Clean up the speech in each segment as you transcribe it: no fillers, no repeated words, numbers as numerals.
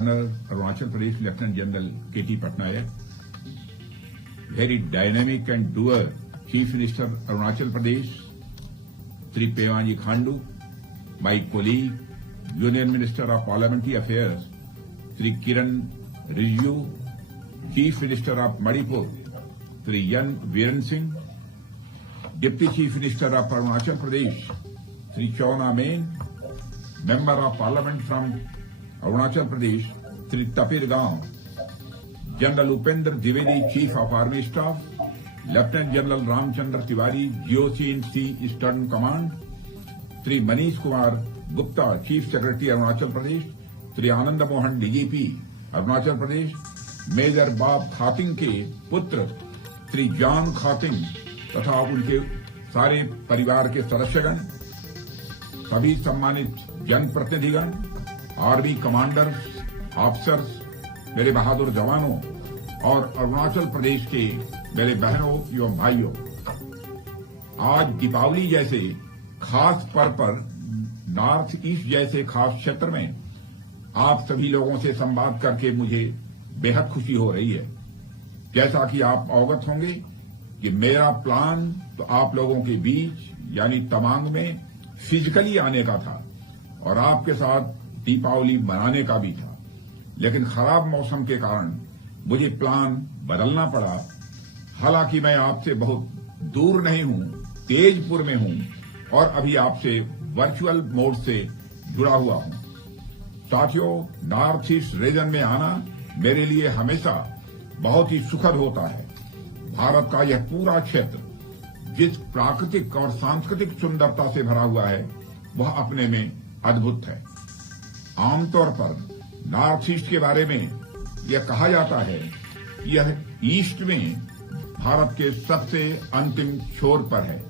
Arunachal Pradesh Lieutenant General K.T. Patnaik, very dynamic and doer Chief Minister Arunachal Pradesh, Sri Pema Ji Khandu, my colleague, Union Minister of Parliamentary Affairs, Sri Kiran Rijiju, Chief Minister of Manipur, Sri Yan Biren Singh, Deputy Chief Minister of Arunachal Pradesh, Sri Chauna Main, Member of Parliament from Arunachal Pradesh, Sri Tapir Gaon, General Upendra Dwivedi, Chief of Army Staff, Lieutenant General Ramchandra Tiwari, GOC in Sea Eastern Command, Sri Manish Kumar Gupta, Chief Secretary Arunachal Pradesh, Sri Anand Mohan DGP Arunachal Pradesh, major Bob Khathing के पुत्र श्री जान खातिंग तथा उनके सारे परिवार के सदस्यगण, सभी सम्मानित जनप्रतिनिधिगण, आर्मी कमांडर्स, ऑफिसर्स, मेरे बहादुर जवानों और अरुणाचल प्रदेश के मेरे बहनों एवं भाइयों, आज दीपावली जैसे खास पर्व पर नॉर्थ ईस्ट जैसे खास क्षेत्र में आप सभी लोगों से संवाद करके मुझे बेहद खुशी हो रही है। जैसा कि आप अवगत होंगे कि मेरा प्लान तो आप लोगों के बीच यानी तवांग में फिजिकली आने का था और आपके साथ दीपावली मनाने का भी था, लेकिन खराब मौसम के कारण मुझे प्लान बदलना पड़ा। हालांकि मैं आपसे बहुत दूर नहीं हूं, तेजपुर में हूं और अभी आपसे वर्चुअल मोड से जुड़ा हुआ हूं। साथियों, नॉर्थ ईस्ट रीजन में आना मेरे लिए हमेशा बहुत ही सुखद होता है। भारत का यह पूरा क्षेत्र जिस प्राकृतिक और सांस्कृतिक सुंदरता से भरा हुआ है वह अपने में अद्भुत है। आमतौर पर नॉर्थ ईस्ट के बारे में यह कहा जाता है कि यह ईस्ट में भारत के सबसे अंतिम छोर पर है,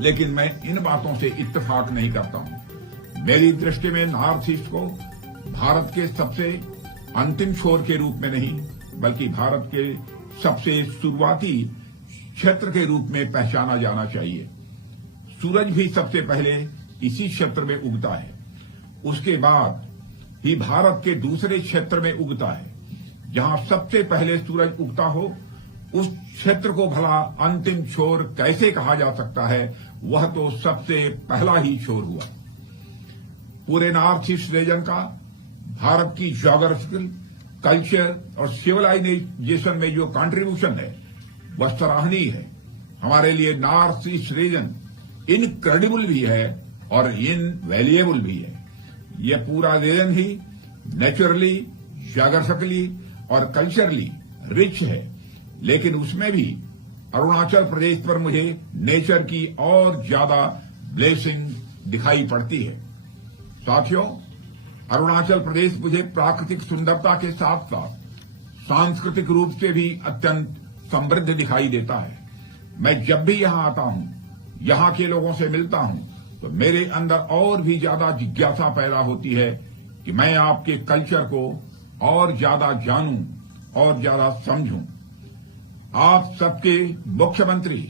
लेकिन मैं इन बातों से इत्तेफाक नहीं करता हूं। मेरी दृष्टि में नॉर्थ ईस्ट को भारत के सबसे अंतिम छोर के रूप में नहीं बल्कि भारत के सबसे शुरुआती क्षेत्र के रूप में पहचाना जाना चाहिए। सूरज भी सबसे पहले इसी क्षेत्र में उगता है, उसके बाद ही भारत के दूसरे क्षेत्र में उगता है। जहां सबसे पहले सूरज उगता हो उस क्षेत्र को भला अंतिम छोर कैसे कहा जा सकता है? वह तो सबसे पहला ही छोर हुआ। पूरे नॉर्थ ईस्ट रीजन का भारत की ज्योग्राफिकल, कल्चर और सिविलाइजेशन में जो कंट्रीब्यूशन है वह सराहनीय है। हमारे लिए नॉर्थ ईस्ट रीजन इनक्रेडिबल भी है और इनवैल्यूएबल भी है। यह पूरा रीजन ही नेचुरली, ज्योग्राफिकली और कल्चरली रिच है, लेकिन उसमें भी अरुणाचल प्रदेश पर मुझे नेचर की और ज्यादा ब्लेसिंग दिखाई पड़ती है। साथियों, अरुणाचल प्रदेश मुझे प्राकृतिक सुंदरता के साथ साथ सांस्कृतिक रूप से भी अत्यंत समृद्ध दिखाई देता है। मैं जब भी यहां आता हूं, यहां के लोगों से मिलता हूं, तो मेरे अंदर और भी ज्यादा जिज्ञासा पैदा होती है कि मैं आपके कल्चर को और ज्यादा जानूं और ज्यादा समझूं। आप सबके मुख्यमंत्री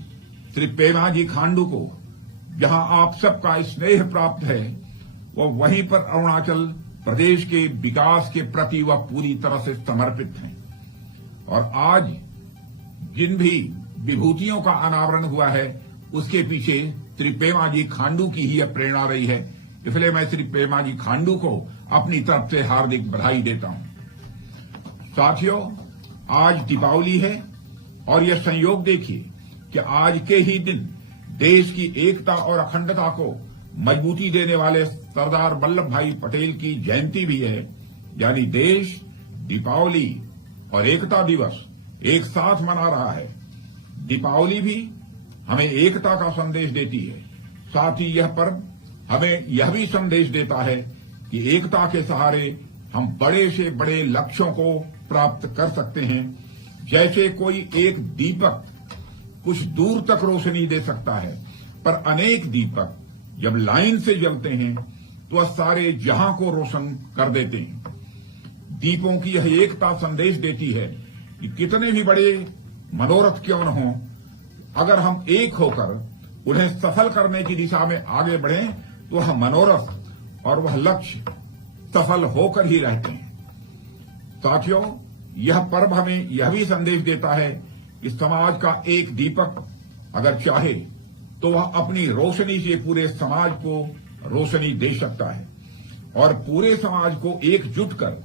श्री पेमा जी खांडू को जहां आप सबका स्नेह प्राप्त है, वो वहीं पर अरुणाचल प्रदेश के विकास के प्रति वह पूरी तरह से समर्पित हैं। और आज जिन भी विभूतियों का अनावरण हुआ है उसके पीछे श्री पेमा जी खांडू की ही प्रेरणा रही है। इसलिए मैं श्री पेमा जी खांडू को अपनी तरफ से हार्दिक बधाई देता हूं। साथियों, आज दीपावली है और यह संयोग देखिए कि आज के ही दिन देश की एकता और अखंडता को मजबूती देने वाले सरदार वल्लभ भाई पटेल की जयंती भी है। यानी देश दीपावली और एकता दिवस एक साथ मना रहा है। दीपावली भी हमें एकता का संदेश देती है, साथ ही यह पर्व हमें यह भी संदेश देता है कि एकता के सहारे हम बड़े से बड़े लक्ष्यों को प्राप्त कर सकते हैं। जैसे कोई एक दीपक कुछ दूर तक रोशनी दे सकता है, पर अनेक दीपक जब लाइन से जलते हैं तो वह सारे जहां को रोशन कर देते हैं। दीपों की यह एकता संदेश देती है कि कितने भी बड़े मनोरथ क्यों न हों, अगर हम एक होकर उन्हें सफल करने की दिशा में आगे बढ़ें तो वह मनोरथ और वह लक्ष्य सफल होकर ही रहते हैं। साथियों, यह पर्व हमें यह भी संदेश देता है कि समाज का एक दीपक अगर चाहे तो वह अपनी रोशनी से पूरे समाज को रोशनी दे सकता है और पूरे समाज को एकजुट कर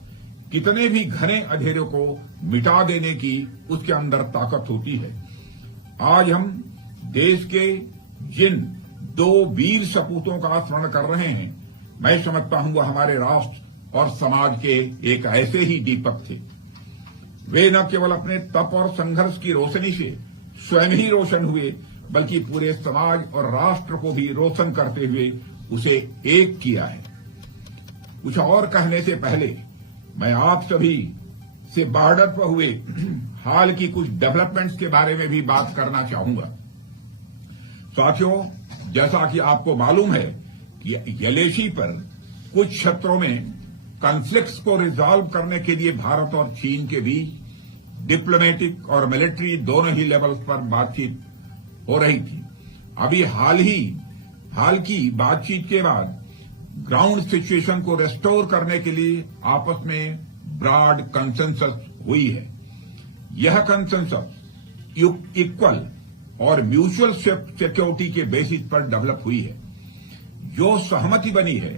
कितने भी घने अंधेरे को मिटा देने की उसके अंदर ताकत होती है। आज हम देश के जिन 2 वीर सपूतों का स्मरण कर रहे हैं, मैं समझता हूं वह हमारे राष्ट्र और समाज के एक ऐसे ही दीपक थे। वे न केवल अपने तप और संघर्ष की रोशनी से स्वयं ही रोशन हुए, बल्कि पूरे समाज और राष्ट्र को भी रोशन करते हुए उसे एक किया है। कुछ और कहने से पहले मैं आप सभी से बॉर्डर पर हुए हाल की कुछ डेवलपमेंट्स के बारे में भी बात करना चाहूंगा। साथियों, जैसा कि आपको मालूम है कि यलेशी पर कुछ क्षेत्रों में कॉन्फ्लिक्ट्स को रिजॉल्व करने के लिए भारत और चीन के बीच डिप्लोमेटिक और मिलिट्री दोनों ही लेवल्स पर बातचीत हो रही थी। अभी हाल की बातचीत के बाद ग्राउंड सिचुएशन को रेस्टोर करने के लिए आपस में ब्रॉड कंसेंसस हुई है। यह कंसेंसस इक्वल और म्यूचुअल सिक्योरिटी के बेसिस पर डेवलप हुई है। जो सहमति बनी है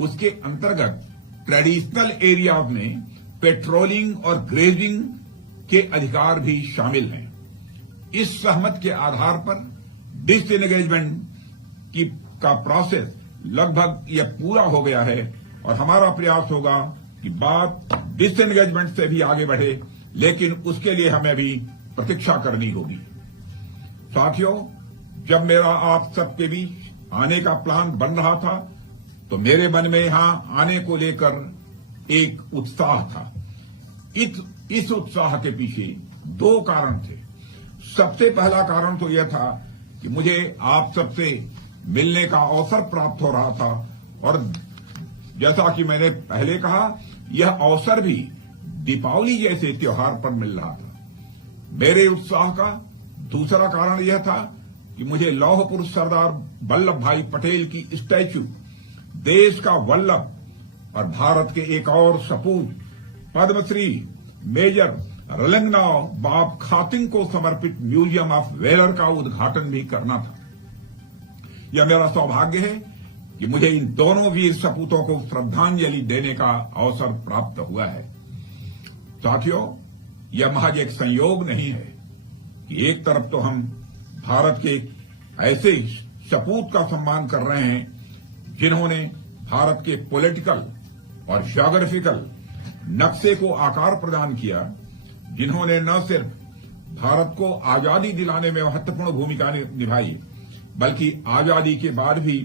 उसके अंतर्गत ट्रेडिशनल एरियाज में पेट्रोलिंग और ग्रेजिंग के अधिकार भी शामिल हैं। इस सहमति के आधार पर डिसएंगेजमेंट का प्रोसेस लगभग यह पूरा हो गया है और हमारा प्रयास होगा कि बात डिसएंगेजमेंट से भी आगे बढ़े, लेकिन उसके लिए हमें भी प्रतीक्षा करनी होगी। साथियों, जब मेरा आप सबके बीच आने का प्लान बन रहा था तो मेरे मन में यहां आने को लेकर एक उत्साह था। इस उत्साह के पीछे 2 कारण थे। सबसे पहला कारण तो यह था कि मुझे आप सबसे मिलने का अवसर प्राप्त हो रहा था और जैसा कि मैंने पहले कहा, यह अवसर भी दीपावली जैसे त्योहार पर मिल रहा था। मेरे उत्साह का दूसरा कारण यह था कि मुझे लौह पुरुष सरदार वल्लभ भाई पटेल की स्टैच्यू, देश का वल्लभ और भारत के एक और सपूत पद्मश्री मेजर रलंगनाव बाप खातिंग को समर्पित म्यूजियम ऑफ वेलर का उद्घाटन भी करना था। यह मेरा सौभाग्य है कि मुझे इन दोनों वीर सपूतों को श्रद्धांजलि देने का अवसर प्राप्त हुआ है। साथियों, यह महज एक संयोग नहीं है कि एक तरफ तो हम भारत के ऐसे सपूत का सम्मान कर रहे हैं जिन्होंने भारत के पॉलिटिकल और ज्योग्राफिकल नक्शे को आकार प्रदान किया, जिन्होंने न सिर्फ भारत को आजादी दिलाने में महत्वपूर्ण भूमिका निभाई, बल्कि आजादी के बाद भी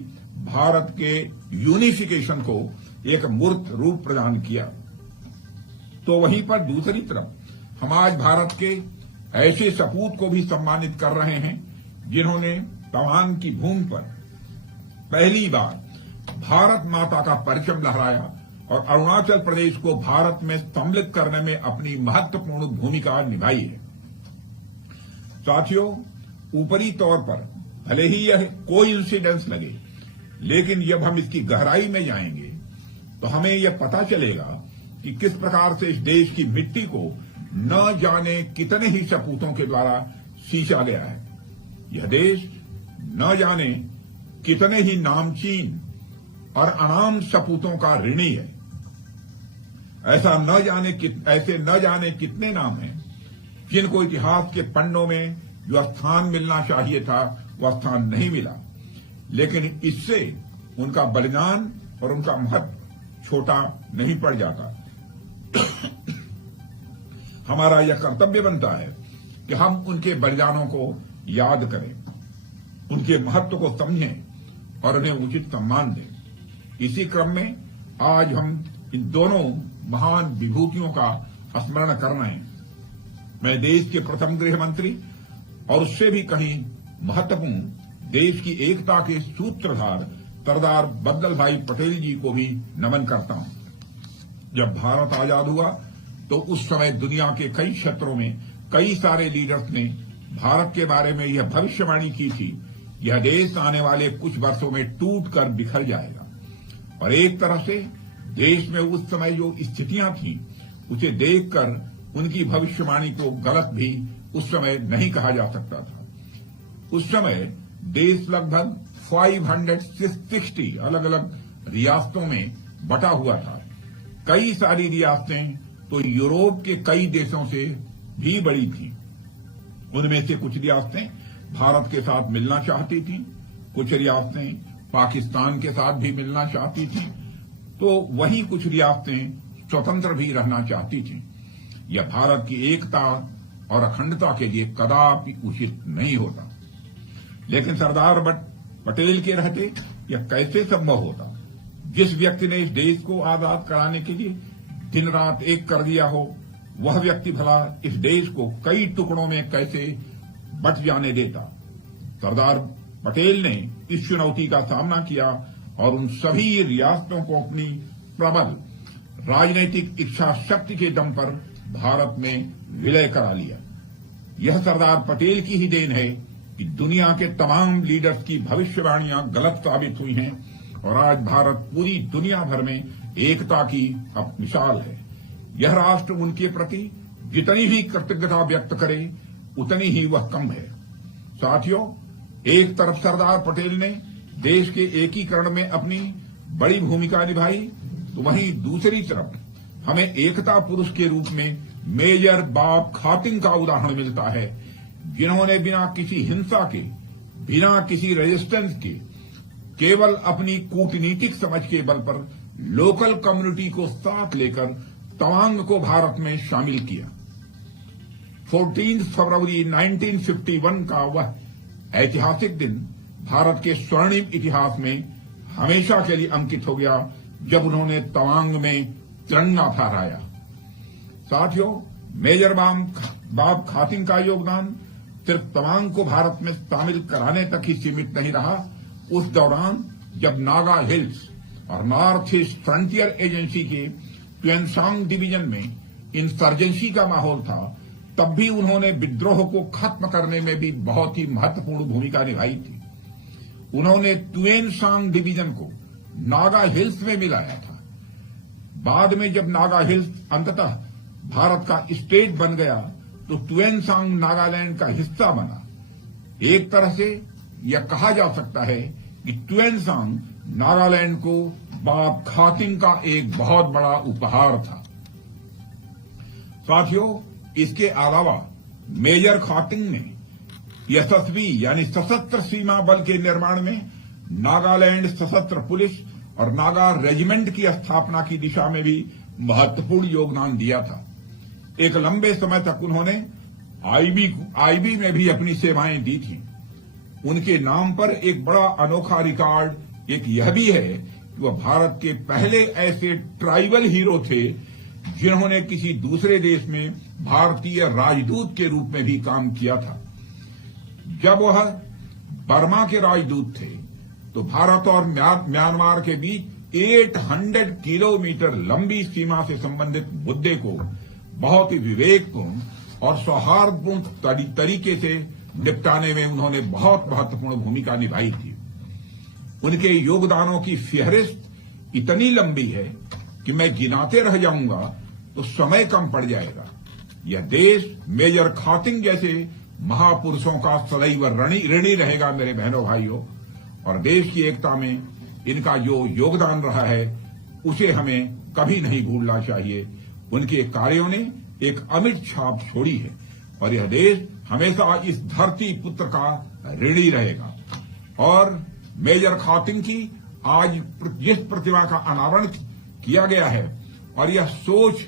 भारत के यूनिफिकेशन को एक मूर्त रूप प्रदान किया। तो वहीं पर दूसरी तरफ हम आज भारत के ऐसे सपूत को भी सम्मानित कर रहे हैं जिन्होंने तवांग की भूमि पर पहली बार भारत माता का परचम लहराया और अरुणाचल प्रदेश को भारत में सम्मिलित करने में अपनी महत्वपूर्ण भूमिका निभाई है। साथियों, ऊपरी तौर पर भले ही यह कोई इंसिडेंस लगे, लेकिन जब हम इसकी गहराई में जाएंगे तो हमें यह पता चलेगा कि किस प्रकार से इस देश की मिट्टी को न जाने कितने ही सपूतों के द्वारा सींचा गया है। यह देश न जाने कितने ही नामचीन और अनाम सपूतों का ऋणी है। ऐसे न जाने कितने नाम हैं जिनको इतिहास के पन्नों में जो स्थान मिलना चाहिए था वह स्थान नहीं मिला, लेकिन इससे उनका बलिदान और उनका महत्व छोटा नहीं पड़ जाता। हमारा यह कर्तव्य बनता है कि हम उनके बलिदानों को याद करें, उनके महत्व को समझें और उन्हें उचित सम्मान दें। इसी क्रम में आज हम इन दोनों महान विभूतियों का स्मरण कर रहे हैं। मैं देश के प्रथम गृह मंत्री और उससे भी कहीं महत्वपूर्ण देश की एकता के सूत्रधार सरदार वल्लभ भाई पटेल जी को भी नमन करता हूं। जब भारत आजाद हुआ तो उस समय दुनिया के कई क्षेत्रों में कई सारे लीडर्स ने भारत के बारे में यह भविष्यवाणी की थी, यह देश आने वाले कुछ वर्षों में टूट कर बिखर जाएगा। और एक तरह से देश में उस समय जो स्थितियां थी उसे देखकर उनकी भविष्यवाणी को गलत भी उस समय नहीं कहा जा सकता था। उस समय देश लगभग 560 अलग अलग रियासतों में बटा हुआ था। कई सारी रियासतें तो यूरोप के कई देशों से भी बड़ी थी। उनमें से कुछ रियासतें भारत के साथ मिलना चाहती थीं, कुछ रियासतें पाकिस्तान के साथ भी मिलना चाहती थीं, तो वहीं कुछ रियासतें स्वतंत्र भी रहना चाहती थीं। यह भारत की एकता और अखंडता के लिए कदापि उचित नहीं होता। लेकिन सरदार पटेल के रहते यह कैसे संभव होता? जिस व्यक्ति ने इस देश को आजाद कराने के लिए दिन रात एक कर दिया हो, वह व्यक्ति भला इस देश को कई टुकड़ों में कैसे बंट जाने देता? सरदार पटेल ने इस चुनौती का सामना किया और उन सभी रियासतों को अपनी प्रबल राजनीतिक इच्छा शक्ति के दम पर भारत में विलय करा लिया। यह सरदार पटेल की ही देन है कि दुनिया के तमाम लीडर्स की भविष्यवाणियां गलत साबित हुई हैं और आज भारत पूरी दुनिया भर में एकता की अब मिसाल है। यह राष्ट्र उनके प्रति जितनी भी कृतज्ञता व्यक्त करे उतनी ही वह कम है। साथियों, एक तरफ सरदार पटेल ने देश के एकीकरण में अपनी बड़ी भूमिका निभाई, तो वहीं दूसरी तरफ हमें एकता पुरुष के रूप में मेजर बाब खातिंग का उदाहरण मिलता है, जिन्होंने बिना किसी हिंसा के, बिना किसी रेजिस्टेंस के, केवल अपनी कूटनीतिक समझ के बल पर लोकल कम्युनिटी को साथ लेकर तवांग को भारत में शामिल किया। 14 फरवरी 1951 का वह ऐतिहासिक दिन भारत के स्वर्णिम इतिहास में हमेशा के लिए अंकित हो गया, जब उन्होंने तवांग में तिरंगा फहराया। साथियों, मेजर बाब खातिंग का योगदान सिर्फ तवांग को भारत में शामिल कराने तक ही सीमित नहीं रहा। उस दौरान जब नागा हिल्स और नॉर्थ ईस्ट फ्रंटियर एजेंसी के ट्वेनसांग डिवीजन में इंसर्जेंसी का माहौल था, तब भी उन्होंने विद्रोह को खत्म करने में भी बहुत ही महत्वपूर्ण भूमिका निभाई थी। उन्होंने ट्वेनसांग डिवीजन को नागा हिल्स में मिलाया था। बाद में जब नागा हिल्स अंततः भारत का स्टेट बन गया, तो ट्वेनसांग नागालैंड का हिस्सा बना। एक तरह से यह कहा जा सकता है कि ट्वेनसांग नागालैंड को बाब खातिंग का एक बहुत बड़ा उपहार था। साथियों, इसके अलावा मेजर खातिंग ने यशस्वी यानी सशस्त्र सीमा बल के निर्माण में नागालैंड सशस्त्र पुलिस और नागा रेजिमेंट की स्थापना की दिशा में भी महत्वपूर्ण योगदान दिया था। एक लंबे समय तक उन्होंने आईबी में भी अपनी सेवाएं दी थी। उनके नाम पर एक बड़ा अनोखा रिकॉर्ड एक यह भी है कि वह भारत के पहले ऐसे ट्राइबल हीरो थे जिन्होंने किसी दूसरे देश में भारतीय राजदूत के रूप में भी काम किया था। जब वह बर्मा के राजदूत थे, तो भारत और म्यांमार के बीच 800 किलोमीटर लंबी सीमा से संबंधित मुद्दे को बहुत ही विवेकपूर्ण और सौहार्दपूर्ण तरीके से निपटाने में उन्होंने बहुत महत्वपूर्ण भूमिका निभाई थी। उनके योगदानों की फहरिस्त इतनी लंबी है कि मैं गिनाते रह जाऊंगा तो समय कम पड़ जाएगा। यह देश मेजर खातिंग जैसे महापुरुषों का सदैव ऋणी रहेगा मेरे बहनों भाइयों, और देश की एकता में इनका जो योगदान रहा है उसे हमें कभी नहीं भूलना चाहिए। उनके कार्यों ने एक अमिट छाप छोड़ी है और यह देश हमेशा इस धरती पुत्र का ऋणी रहेगा। और मेजर खातिंग की आज जिस प्रतिमा का अनावरण किया गया है और यह सोच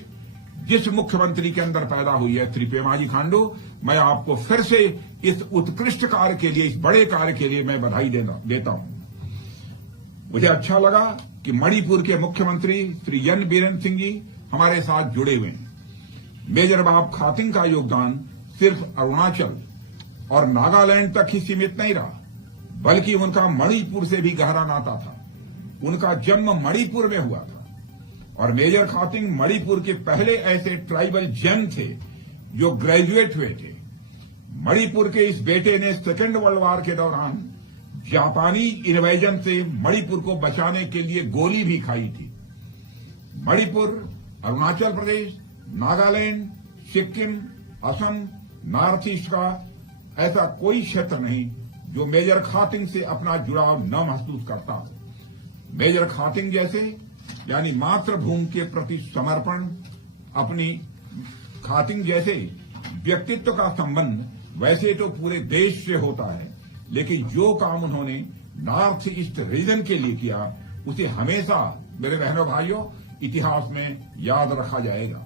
जिस मुख्यमंत्री के अंदर पैदा हुई है, श्री पेमाजी खांडू, मैं आपको फिर से इस उत्कृष्ट कार्य के लिए, इस बड़े कार्य के लिए मैं बधाई देता हूं। मुझे अच्छा लगा कि मणिपुर के मुख्यमंत्री श्री एन बीरेन सिंह जी हमारे साथ जुड़े हुए हैं। मेजर बाब खातिंग का योगदान सिर्फ अरुणाचल और नागालैंड तक ही सीमित नहीं रहा, बल्कि उनका मणिपुर से भी गहरा नाता था। उनका जन्म मणिपुर में हुआ था और मेजर खातिंग मणिपुर के पहले ऐसे ट्राइबल जेम थे जो ग्रेजुएट हुए थे। मणिपुर के इस बेटे ने सेकेंड वर्ल्ड वॉर के दौरान जापानी इन्वेजन से मणिपुर को बचाने के लिए गोली भी खाई थी। मणिपुर, अरुणाचल प्रदेश, नागालैंड, सिक्किम, असम, नॉर्थ ईस्ट का ऐसा कोई क्षेत्र नहीं जो मेजर खातिंग से अपना जुड़ाव न महसूस करता हो। मेजर खातिंग जैसे यानी मातृभूमि के प्रति समर्पण, अपनी खातिंग जैसे व्यक्तित्व का संबंध वैसे तो पूरे देश से होता है, लेकिन जो काम उन्होंने नॉर्थ ईस्ट रीजन के लिए किया उसे हमेशा मेरे बहनों भाइयों इतिहास में याद रखा जाएगा।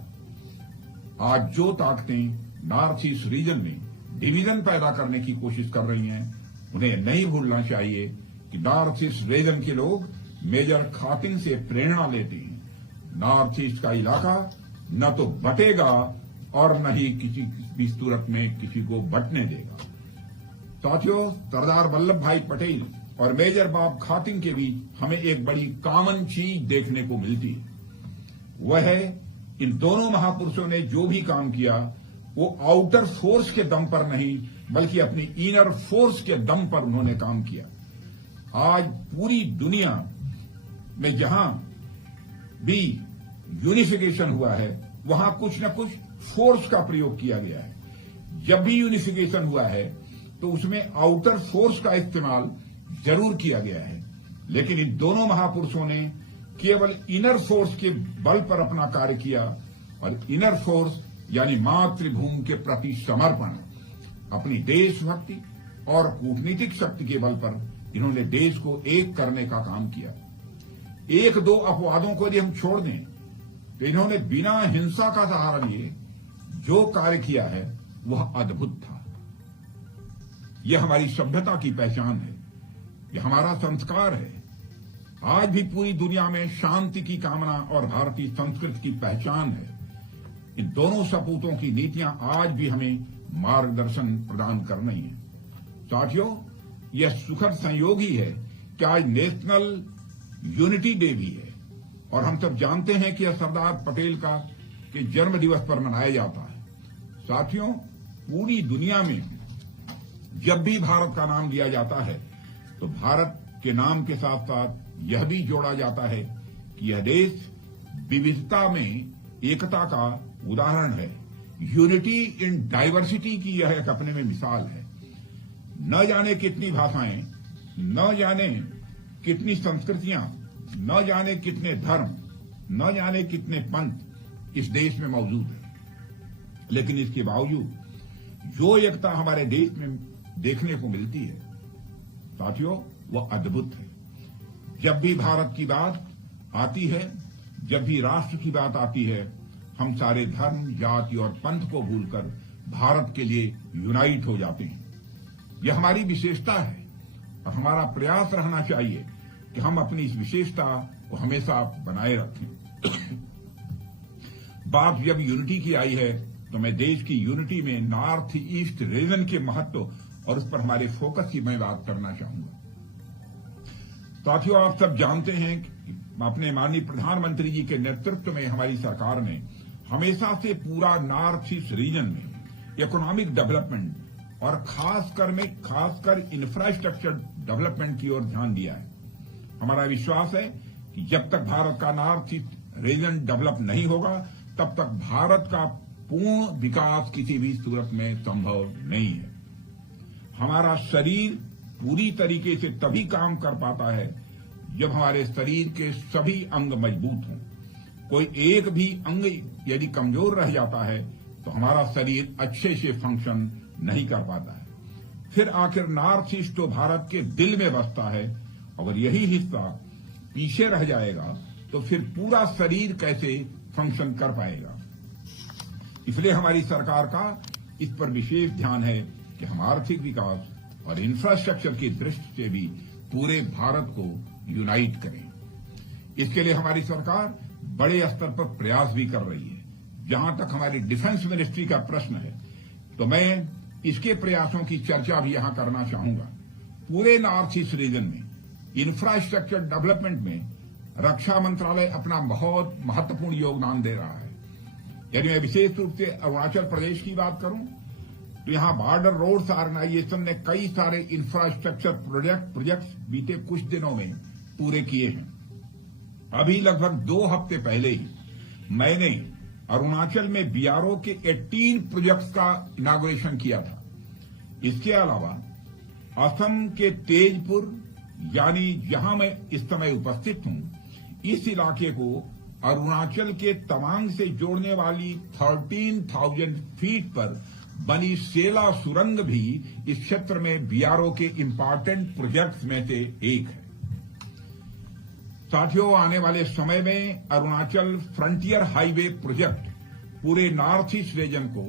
आज जो ताकतें नॉर्थ ईस्ट रीजन में डिवीजन पैदा करने की कोशिश कर रही हैं, उन्हें नहीं भूलना चाहिए कि नॉर्थ ईस्ट रीजन के लोग मेजर खातिंग से प्रेरणा लेते हैं। नॉर्थ ईस्ट का इलाका न तो बटेगा और न ही किसी भी सूरत में किसी को बंटने देगा। साथियों, सरदार वल्लभ भाई पटेल और मेजर बॉब खातिंग के बीच हमें एक बड़ी कॉमन चीज देखने को मिलती है। वह है इन दोनों महापुरुषों ने जो भी काम किया वो आउटर फोर्स के दम पर नहीं बल्कि अपनी इनर फोर्स के दम पर उन्होंने काम किया। आज पूरी दुनिया में जहां भी यूनिफिकेशन हुआ है वहां कुछ न कुछ फोर्स का प्रयोग किया गया है। जब भी यूनिफिकेशन हुआ है तो उसमें आउटर फोर्स का इस्तेमाल जरूर किया गया है, लेकिन इन दोनों महापुरुषों ने केवल इनर फोर्स के बल पर अपना कार्य किया और इनर फोर्स यानी मातृभूमि के प्रति समर्पण, अपनी देशभक्ति और कूटनीतिक शक्ति के बल पर इन्होंने देश को एक करने का काम किया। एक दो अपवादों को यदि हम छोड़ दें तो इन्होंने बिना हिंसा का सहारा लिए जो कार्य किया है वह अद्भुत था। यह हमारी सभ्यता की पहचान है, यह हमारा संस्कार है। आज भी पूरी दुनिया में शांति की कामना और भारतीय संस्कृति की पहचान है। इन दोनों सपूतों की नीतियां आज भी हमें मार्गदर्शन प्रदान कर रही हैं। साथियों, यह सुखद संयोग ही है कि आज नेशनल यूनिटी डे भी है और हम सब जानते हैं कि यह सरदार पटेल का के जन्म दिवस पर मनाया जाता है। साथियों, पूरी दुनिया में जब भी भारत का नाम लिया जाता है तो भारत के नाम के साथ साथ यह भी जोड़ा जाता है कि यह देश विविधता में एकता का उदाहरण है। यूनिटी इन डाइवर्सिटी की यह एक अपने में मिसाल है। न जाने कितनी भाषाएं, न जाने कितनी संस्कृतियां, न जाने कितने धर्म, न जाने कितने पंथ इस देश में मौजूद है, लेकिन इसके बावजूद जो एकता हमारे देश में देखने को मिलती है साथियों, वह अद्भुत है। जब भी भारत की बात आती है, जब भी राष्ट्र की बात आती है, हम सारे धर्म, जाति और पंथ को भूलकर भारत के लिए यूनाइट हो जाते हैं। यह हमारी विशेषता है और हमारा प्रयास रहना चाहिए कि हम अपनी इस विशेषता को हमेशा बनाए रखें। बात जब यूनिटी की आई है तो मैं देश की यूनिटी में नॉर्थ ईस्ट रीजन के महत्व और उस पर हमारे फोकस की मैं बात करना चाहूंगा। साथियों, आप सब जानते हैं कि अपने माननीय प्रधानमंत्री जी के नेतृत्व में हमारी सरकार ने हमेशा से पूरा नॉर्थ ईस्ट रीजन में इकोनॉमिक डेवलपमेंट और खासकर इंफ्रास्ट्रक्चर डेवलपमेंट की ओर ध्यान दिया है। हमारा विश्वास है कि जब तक भारत का नॉर्थ ईस्ट रीजन डेवलप नहीं होगा तब तक भारत का पूर्ण विकास किसी भी सूरत में संभव नहीं है। हमारा शरीर पूरी तरीके से तभी काम कर पाता है जब हमारे शरीर के सभी अंग मजबूत हों। कोई एक भी अंग यदि कमजोर रह जाता है तो हमारा शरीर अच्छे से फंक्शन नहीं कर पाता है। फिर आखिर नॉर्थ ईस्ट तो भारत के दिल में बसता है, अगर यही हिस्सा पीछे रह जाएगा तो फिर पूरा शरीर कैसे फंक्शन कर पाएगा। इसलिए हमारी सरकार का इस पर विशेष ध्यान है कि हम आर्थिक विकास और इंफ्रास्ट्रक्चर की दृष्टि से भी पूरे भारत को यूनाइट करें। इसके लिए हमारी सरकार बड़े स्तर पर प्रयास भी कर रही है। जहां तक हमारी डिफेंस मिनिस्ट्री का प्रश्न है तो मैं इसके प्रयासों की चर्चा भी यहां करना चाहूंगा। पूरे नॉर्थ ईस्ट रीजन में इंफ्रास्ट्रक्चर डेवलपमेंट में रक्षा मंत्रालय अपना बहुत महत्वपूर्ण योगदान दे रहा है। यदि मैं विशेष रूप से अरुणाचल प्रदेश की बात करूं तो यहां बॉर्डर रोड्स ऑर्गेनाइजेशन ने कई सारे इंफ्रास्ट्रक्चर प्रोजेक्ट्स बीते कुछ दिनों में पूरे किए हैं। अभी लगभग 2 हफ्ते पहले ही मैंने अरुणाचल में बीआरओ के 18 प्रोजेक्ट्स का इनागुरेशन किया था। इसके अलावा असम के तेजपुर, यानी जहां मैं इस समय उपस्थित हूं, इस इलाके को अरुणाचल के तवांग से जोड़ने वाली 13,000 फीट पर बनी सेला सुरंग भी इस क्षेत्र में बीआरओ के इंपॉर्टेंट प्रोजेक्ट्स में से एक है। साथियों, आने वाले समय में अरुणाचल फ्रंटियर हाईवे प्रोजेक्ट पूरे नॉर्थ ईस्ट रीजन को,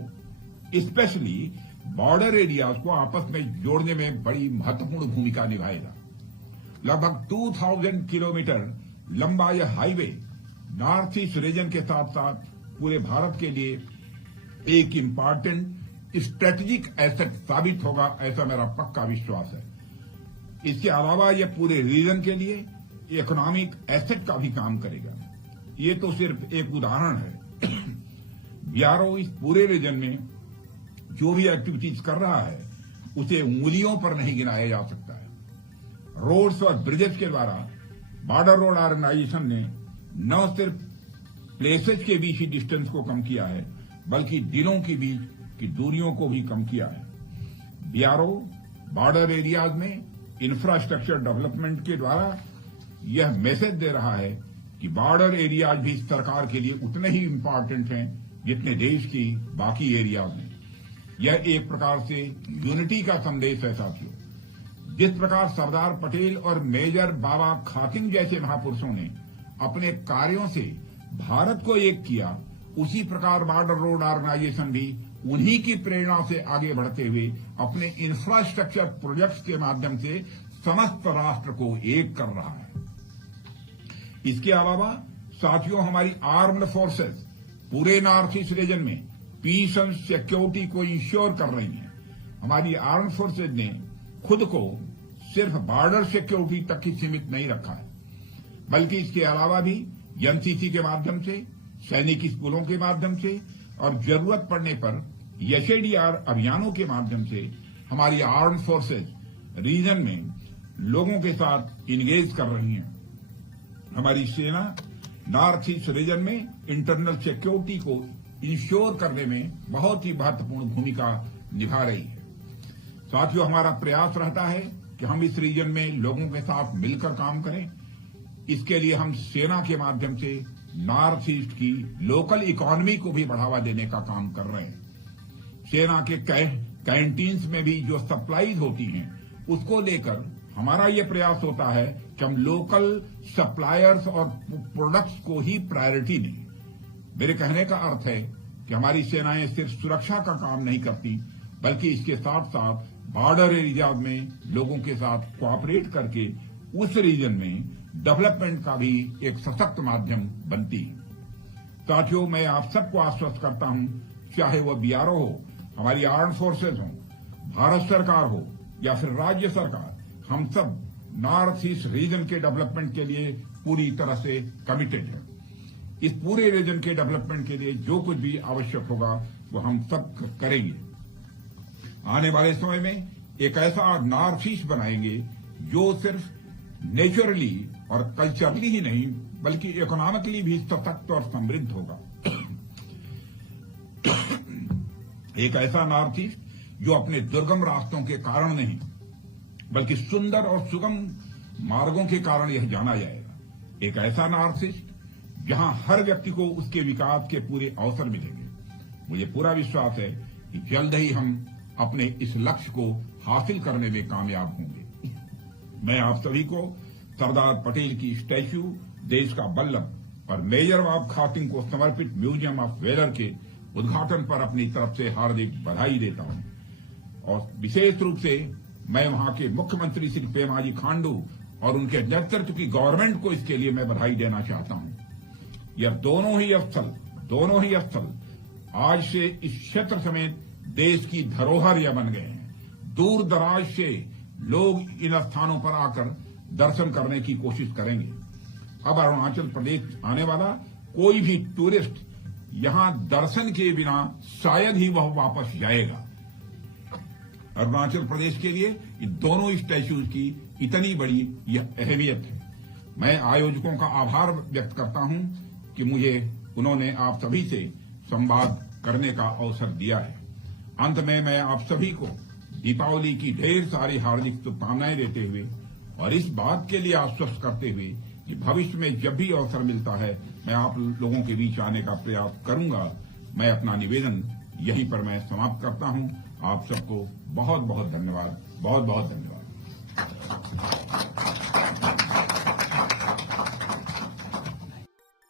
स्पेशली बॉर्डर एरियाज को आपस में जोड़ने में बड़ी महत्वपूर्ण भूमिका निभाएगा। लगभग 2000 किलोमीटर लंबा यह हाईवे नॉर्थ ईस्ट रीजन के साथ साथ पूरे भारत के लिए एक इंपॉर्टेंट स्ट्रेटेजिक एसेट साबित होगा, ऐसा मेरा पक्का विश्वास है। इसके अलावा यह पूरे रीजन के लिए इकोनॉमिक एसेट का भी काम करेगा। ये तो सिर्फ एक उदाहरण है। बीआरओ इस पूरे रीजन में जो भी एक्टिविटीज कर रहा है उसे उंगलियों पर नहीं गिनाया जा सकता है। रोड्स और ब्रिजेस के द्वारा बॉर्डर रोड ऑर्गेनाइजेशन ने न सिर्फ प्लेसेज के बीच ही डिस्टेंस को कम किया है, बल्कि दिनों के बीच की दूरियों को भी कम किया है। बीआरओ बॉर्डर एरियाज में इंफ्रास्ट्रक्चर डेवलपमेंट के द्वारा यह मैसेज दे रहा है कि बॉर्डर एरियाज भी सरकार के लिए उतने ही इंपॉर्टेंट हैं जितने देश की बाकी एरियाज हैं। यह एक प्रकार से यूनिटी का संदेश है। साथियों, जिस प्रकार सरदार पटेल और मेजर बाबा खातिंग जैसे महापुरुषों ने अपने कार्यों से भारत को एक किया, उसी प्रकार बॉर्डर रोड ऑर्गेनाइजेशन भी उन्हीं की प्रेरणा से आगे बढ़ते हुए अपने इंफ्रास्ट्रक्चर प्रोजेक्ट्स के माध्यम से समस्त राष्ट्र को एक कर रहा है। इसके अलावा साथियों, हमारी आर्म्ड फोर्सेस पूरे नॉर्थ ईस्ट रीजन में पीस एंड सिक्योरिटी को इंश्योर कर रही हैं। हमारी आर्म्ड फोर्सेज ने खुद को सिर्फ बॉर्डर सिक्योरिटी तक ही सीमित नहीं रखा है, बल्कि इसके अलावा भी एनसीसी के माध्यम से, सैनिक स्कूलों के माध्यम से और जरूरत पड़ने पर एसएडीआर अभियानों के माध्यम से हमारी आर्म्ड फोर्सेज रीजन में लोगों के साथ इंगेज कर रही हैं। हमारी सेना नॉर्थ ईस्ट रीजन में इंटरनल सिक्योरिटी को इंश्योर करने में बहुत ही महत्वपूर्ण भूमिका निभा रही है। साथियों, हमारा प्रयास रहता है कि हम इस रीजन में लोगों के साथ मिलकर काम करें। इसके लिए हम सेना के माध्यम से नॉर्थ ईस्ट की लोकल इकोनॉमी को भी बढ़ावा देने का काम कर रहे हैं। सेना के कैंटीन्स में भी जो सप्लाईज होती हैं, उसको लेकर हमारा ये प्रयास होता है कि हम लोकल सप्लायर्स और प्रोडक्ट्स को ही प्रायोरिटी दें। मेरे कहने का अर्थ है कि हमारी सेनाएं सिर्फ सुरक्षा का काम नहीं करती, बल्कि इसके साथ साथ बॉर्डर एरियाज में लोगों के साथ कोऑपरेट करके उस रीजन में डेवलपमेंट का भी एक सशक्त माध्यम बनती है। साथियों, मैं आप सबको आश्वस्त करता हूं, चाहे वह बीआरओ हो, हमारी आर्म्ड फोर्सेज हो, भारत सरकार हो या फिर राज्य सरकार, हम सब नॉर्थ ईस्ट रीजन के डेवलपमेंट के लिए पूरी तरह से कमिटेड है। इस पूरे रीजन के डेवलपमेंट के लिए जो कुछ भी आवश्यक होगा वो हम सब करेंगे। आने वाले समय में एक ऐसा नॉर्थ ईस्ट बनाएंगे जो सिर्फ नेचुरली और कल्चरली ही नहीं, बल्कि इकोनॉमिकली भी सशक्त और समृद्ध होगा। एक ऐसा नॉर्थ ईस्ट जो अपने दुर्गम रास्तों के कारण नहीं, बल्कि सुंदर और सुगम मार्गों के कारण यह जाना जाएगा। एक ऐसा नॉर्थ ईस्ट जहां हर व्यक्ति को उसके विकास के पूरे अवसर मिलेंगे। मुझे पूरा विश्वास है कि जल्द ही हम अपने इस लक्ष्य को हासिल करने में कामयाब होंगे। मैं आप सभी को सरदार पटेल की स्टैच्यू, देश का बल्लभ और मेजर बाबा खातिंग को समर्पित म्यूजियम ऑफ वेलर के उद्घाटन पर अपनी तरफ से हार्दिक बधाई देता हूं। और विशेष रूप से मैं वहां के मुख्यमंत्री श्री पेमाजी खांडू और उनके नेतृत्व की गवर्नमेंट को इसके लिए मैं बधाई देना चाहता हूं। यह दोनों ही स्थल आज से इस क्षेत्र समेत देश की धरोहर यह बन गए हैं। दूर दराज से लोग इन स्थानों पर आकर दर्शन करने की कोशिश करेंगे। अब अरुणाचल प्रदेश आने वाला कोई भी टूरिस्ट यहां दर्शन के बिना शायद ही वह वापस जाएगा। अरुणाचल प्रदेश के लिए इन दोनों स्टैच्यूज की इतनी बड़ी यह अहमियत है। मैं आयोजकों का आभार व्यक्त करता हूं कि उन्होंने आप सभी से संवाद करने का अवसर दिया है। अंत में मैं आप सभी को दीपावली की ढेर सारी हार्दिक शुभकामनाएं देते हुए और इस बात के लिए आश्वस्त करते हुए कि भविष्य में जब भी अवसर मिलता है मैं आप लोगों के बीच आने का प्रयास करूंगा। मैं अपना निवेदन यहीं पर मैं समाप्त करता हूं। आप सबको बहुत बहुत धन्यवाद, बहुत बहुत धन्यवाद।